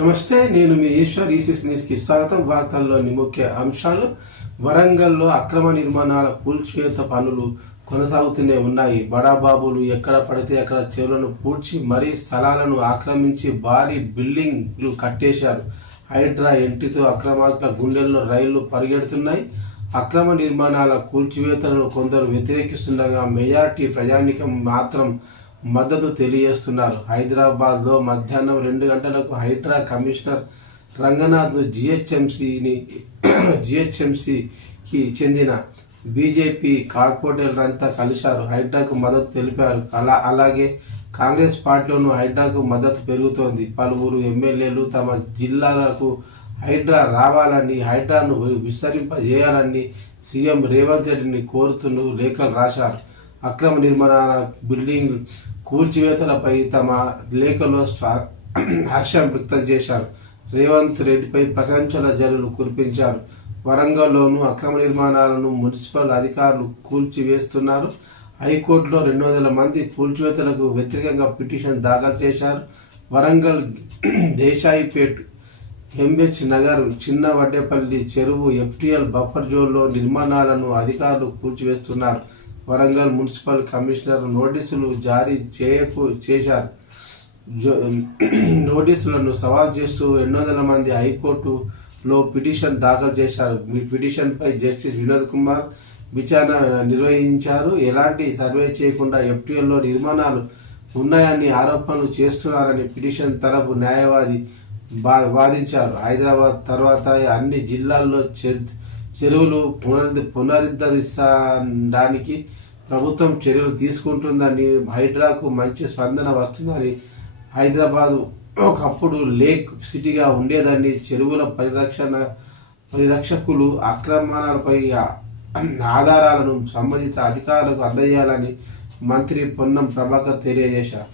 నమస్తే, నేను మీ ఈశ్వర్. ఈసీఎస్ న్యూస్కి స్వాగతం. వార్తల్లోని ముఖ్య అంశాలు: వరంగల్లో అక్రమ నిర్మాణాల కూల్చివేత పనులు కొనసాగుతూనే ఉన్నాయి. బడాబాబులు ఎక్కడ పడితే అక్కడ చెరువులను పూడ్చి మరీ స్థలాలను ఆక్రమించి భారీ బిల్డింగ్లు కట్టేశారు. హైడ్రా ఎంట్రీతో అక్రమార్కుల గుండెల్లో రైళ్లు పరిగెడుతున్నాయి. అక్రమ నిర్మాణాల కూల్చివేతలను కొందరు వ్యతిరేకిస్తుండగా మెజారిటీ ప్రజానీకం మాత్రం మద్దతు తెలియజేస్తున్నారు. హైదరాబాద్లో మధ్యాహ్నం 2 గంటలకు హైడ్రా కమిషనర్ రంగనాథ్ను జిహెచ్ఎంసీకి చెందిన బీజేపీ కార్పొరేటర్లంతా కలిశారు. హైడ్రాకు మద్దతు తెలిపారు. అలాగే కాంగ్రెస్ పార్టీలోనూ హైడ్రాకు మద్దతు పెరుగుతోంది. పలువురు ఎమ్మెల్యేలు తమ జిల్లాలకు హైడ్రా రావాలని, హైడ్రాను విస్తరింపజేయాలని సీఎం రేవంత్ రెడ్డిని కోరుతూ లేఖలు రాశారు. అక్రమ నిర్మాణాల బిల్డింగ్ కూల్చివేతలపై తమ లేఖలో హర్షం వ్యక్తం చేశారు. రేవంత్ రెడ్డిపై ప్రశంసల జల్లులు కురిపించారు. వరంగల్లోనూ అక్రమ నిర్మాణాలను మున్సిపల్ అధికారులు కూల్చివేస్తున్నారు. హైకోర్టులో 200 మంది కూల్చివేతలకు వ్యతిరేకంగా పిటిషన్ దాఖలు చేశారు. వరంగల్ దేశాయిపేట్, ఎంహెచ్ నగర్, చిన్న వడ్డేపల్లి చెరువు, ఎఫ్టీఎల్ బఫర్ జోన్లో నిర్మాణాలను అధికారులు కూల్చివేస్తున్నారు. వరంగల్ మున్సిపల్ కమిషనర్ నోటీసులు జారీ చేశారు. నోటీసులను సవాల్ చేస్తూ 200 మంది హైకోర్టులో పిటిషన్ దాఖలు చేశారు. ఈ పిటిషన్పై జస్టిస్ వినోద్ కుమార్ విచారణ నిర్వహించారు. ఎలాంటి సర్వే చేయకుండా ఎఫ్టీఎల్లో నిర్మాణాలు ఉన్నాయని ఆరోపణలు చేస్తున్నారని పిటిషన్ తరపు న్యాయవాది వాదించారు. హైదరాబాద్ తర్వాత అన్ని జిల్లాల్లో చెరువులు పునరుద్ధరించడానికి ప్రభుత్వం చర్యలు తీసుకుంటుందని, హైడ్రాకు మంచి స్పందన వస్తుందని, హైదరాబాద్ ఒకప్పుడు లేక్ సిటీగా ఉండేదని, చెరువుల పరిరక్షకులు అక్రమణలపై ఆధారాలను సంబంధిత అధికారులకు అందజేయాలని మంత్రి పొన్నం ప్రభాకర్ తెలియజేశారు.